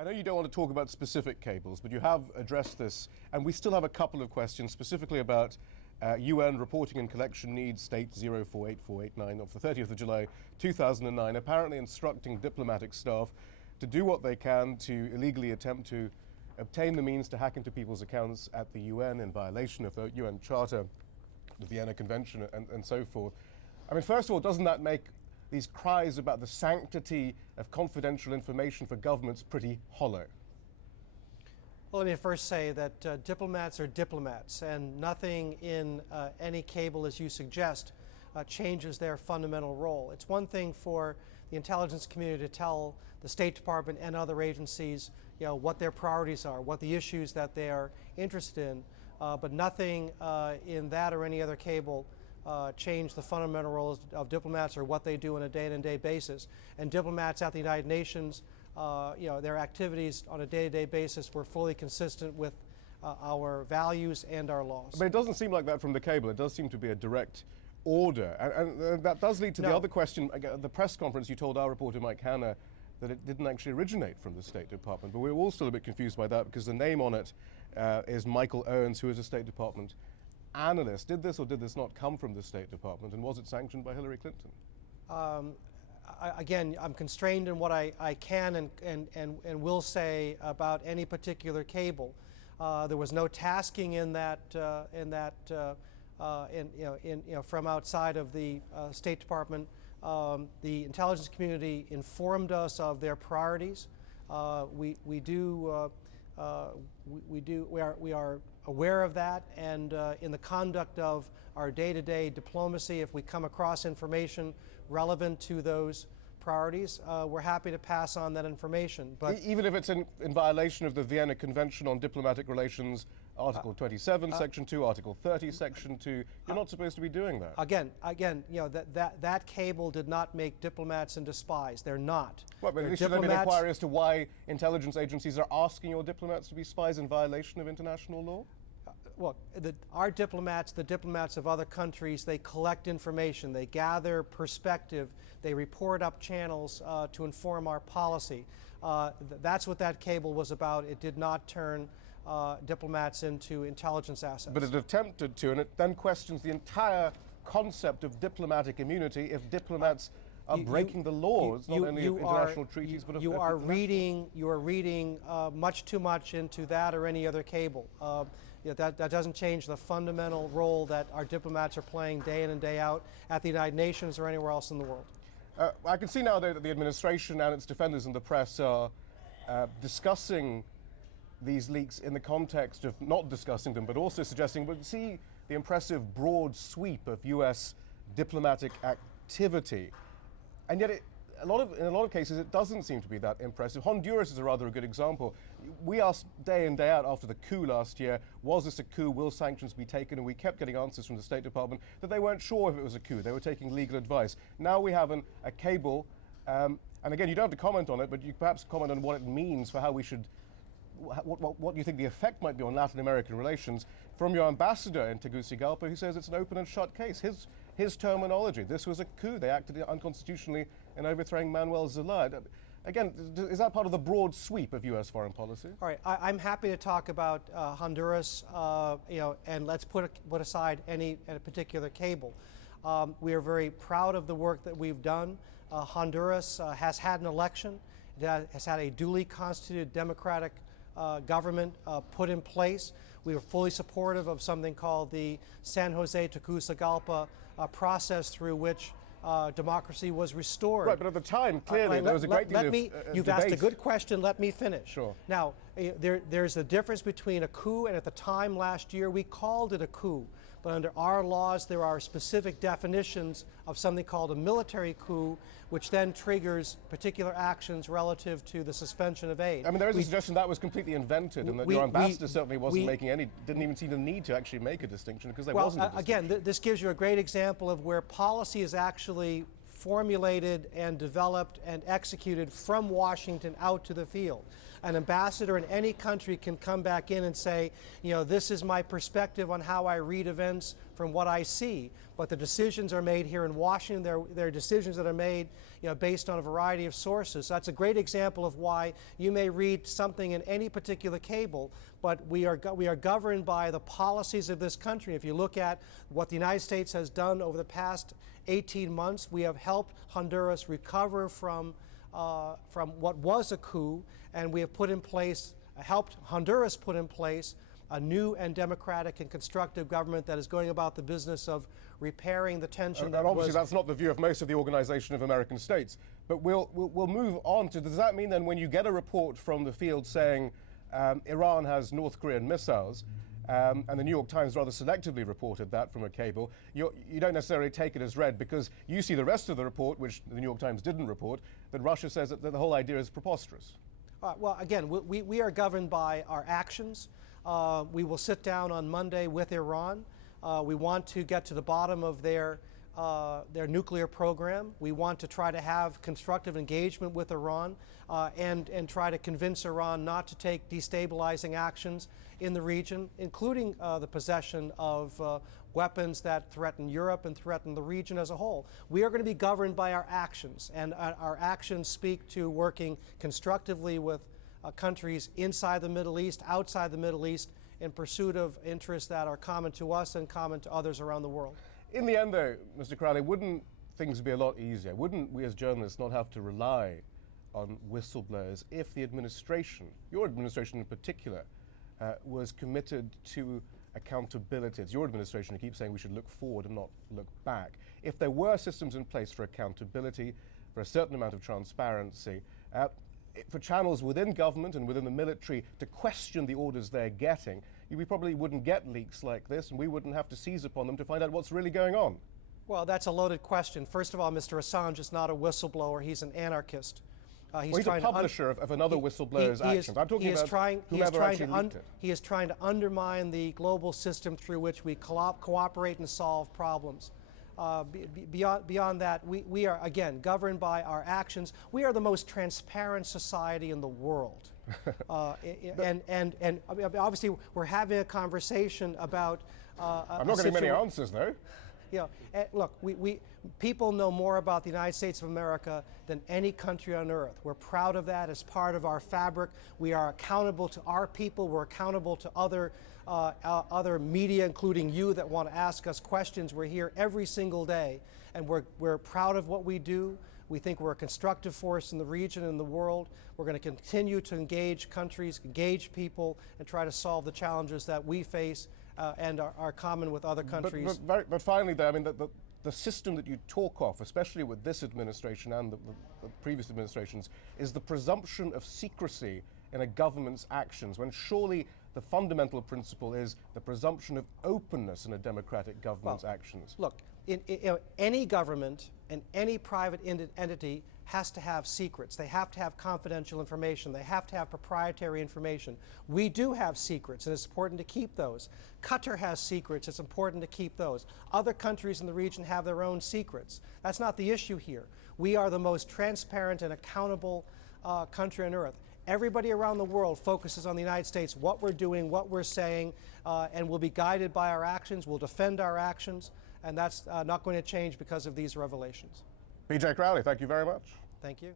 I know you don't want to talk about specific cables, but you have addressed this, and we still have a couple of questions specifically about UN reporting and collection needs, State 048489 of the 30th of July 2009, apparently instructing diplomatic staff to do what they can to illegally attempt to obtain the means to hack into people's accounts at the UN in violation of the UN Charter, the Vienna Convention, and so forth. I mean, first of all, doesn't that make these cries about the sanctity of confidential information for governments pretty hollow? Well, let me first say that diplomats are diplomats, and nothing in any cable, as you suggest, changes their fundamental role. It's one thing for the intelligence community to tell the State Department and other agencies, what their priorities are, what the issues that they are interested in, but nothing in that or any other cable change the fundamental roles of diplomats or what they do on a day-to-day basis. And diplomats at the United Nations, their activities on a day-to-day basis were fully consistent with our values and our laws. But it doesn't seem like that from the cable. It does seem to be a direct order. And that does lead to the other question. At the press conference, you told our reporter, Mike Hanna, that it didn't actually originate from the State Department. But we're all still a bit confused by that because the name on it is Michael Owens, who is a State Department analyst. Did this or did this not come from the State Department, and was it sanctioned by Hillary Clinton? Again, I'm constrained in what I can and will say about any particular cable. There was no tasking in that from outside of the State Department. The intelligence community informed us of their priorities. We are aware of that, and in the conduct of our day-to-day diplomacy, if we come across information relevant to those priorities, we're happy to pass on that information. But even if it's in violation of the Vienna Convention on Diplomatic Relations, Article 27, Section 2, Article 30, Section 2, you're not supposed to be doing that. Again, that cable did not make diplomats into spies. They're not. Well, but should there be an inquiry as to why intelligence agencies are asking your diplomats to be spies in violation of international law? Well, our diplomats, the diplomats of other countries, they collect information, they gather perspective, they report up channels to inform our policy. That's what that cable was about. It did not turn diplomats into intelligence assets. But it attempted to, and it then questions the entire concept of diplomatic immunity if diplomats are breaking the laws, not only of international treaties, but of you are reading much too much into that or any other cable. That doesn't change the fundamental role that our diplomats are playing day in and day out at the United Nations or anywhere else in the world. I can see now that the administration and its defenders in the press are discussing these leaks in the context of not discussing them, but also suggesting, but see the impressive broad sweep of U.S. diplomatic activity. And yet, in a lot of cases, it doesn't seem to be that impressive. Honduras is a rather good example. We asked day in, day out after the coup last year, was this a coup? Will sanctions be taken? And we kept getting answers from the State Department that they weren't sure if it was a coup. They were taking legal advice. Now we have a cable, and again, you don't have to comment on it, but you perhaps comment on what it means for how we should, what you think the effect might be on Latin American relations from your ambassador in Tegucigalpa, who says it's an open and shut case. His terminology, this was a coup. They acted unconstitutionally in overthrowing Manuel Zelaya. Again, is that part of the broad sweep of U.S. foreign policy? All right, I'm happy to talk about Honduras, and let's put aside any particular cable. We are very proud of the work that we've done. Honduras has had an election. It has had a duly constituted democratic government put in place. We were fully supportive of something called the San Jose Tegucigalpa process through which democracy was restored. Right, but at the time, clearly, there was a great deal of You've debate. asked a good question. Let me finish. Sure. Now, there's a difference between a coup, and at the time last year, we called it a coup. But under our laws, there are specific definitions of something called a military coup, which then triggers particular actions relative to the suspension of aid. I mean, there is a suggestion that was completely invented, and that your ambassador certainly wasn't didn't even see the need to actually make a distinction because there wasn't a distinction. Again, this gives you a great example of where policy is actually formulated and developed and executed from Washington out to the field. An ambassador in any country can come back in and say, you know, this is my perspective on how I read events from what I see. But the decisions are made here in Washington. They're decisions that are made, you know, based on a variety of sources. So that's a great example of why you may read something in any particular cable, but we are governed by the policies of this country. If you look at what the United States has done over the past 18 months, we have helped Honduras recover from what was a coup, and we have put in place, helped Honduras put in place a new and democratic and constructive government that is going about the business of repairing the tension. And obviously that's not the view of most of the Organization of American States. But we'll move on to, does that mean then when you get a report from the field saying Iran has North Korean missiles, and the New York Times rather selectively reported that from a cable, you don't necessarily take it as read because you see the rest of the report, which the New York Times didn't report, that Russia says that the whole idea is preposterous? Well, again, we are governed by our actions. We will sit down on Monday with Iran. We want to get to the bottom of their nuclear program. We want to try to have constructive engagement with Iran and try to convince Iran not to take destabilizing actions in the region, including the possession of weapons that threaten Europe and threaten the region as a whole. We are going to be governed by our actions, and our actions speak to working constructively with countries inside the Middle East, outside the Middle East, in pursuit of interests that are common to us and common to others around the world. In the end, though, Mr. Crowley, wouldn't things be a lot easier? Wouldn't we as journalists not have to rely on whistleblowers if the administration, your administration in particular, was committed to accountability? It's your administration who keeps saying we should look forward and not look back. If there were systems in place for accountability, for a certain amount of transparency, for channels within government and within the military to question the orders they're getting, we probably wouldn't get leaks like this and we wouldn't have to seize upon them to find out what's really going on. Well, that's a loaded question. First of all, Mr. Assange is not a whistleblower. He's an anarchist. He's a publisher of another whistleblower's actions. I'm talking about whomever actually leaked it. He is trying to undermine the global system through which we cooperate and solve problems. Beyond that, we are, again, governed by our actions. We are the most transparent society in the world. And obviously, we're having a conversation about I'm not getting many answers, though. You know, look, people know more about the United States of America than any country on earth. We're proud of that as part of our fabric. We are accountable to our people. We're accountable to other media, including you, that want to ask us questions. We're here every single day, and we're proud of what we do. We think we're a constructive force in the region and the world. We're going to continue to engage countries, engage people, and try to solve the challenges that we face and are common with other countries. But finally, though, I mean, the system that you talk of, especially with this administration and the previous administrations, is the presumption of secrecy in a government's actions, when surely the fundamental principle is the presumption of openness in a democratic government's actions. Look, any government and any private entity has to have secrets. They have to have confidential information. They have to have proprietary information. We do have secrets, and it's important to keep those. Qatar has secrets. It's important to keep those. Other countries in the region have their own secrets. That's not the issue here. We are the most transparent and accountable country on earth. Everybody around the world focuses on the United States, what we're doing, what we're saying, and we'll be guided by our actions. We'll defend our actions, and that's not going to change because of these revelations. PJ Crowley, thank you very much. Thank you.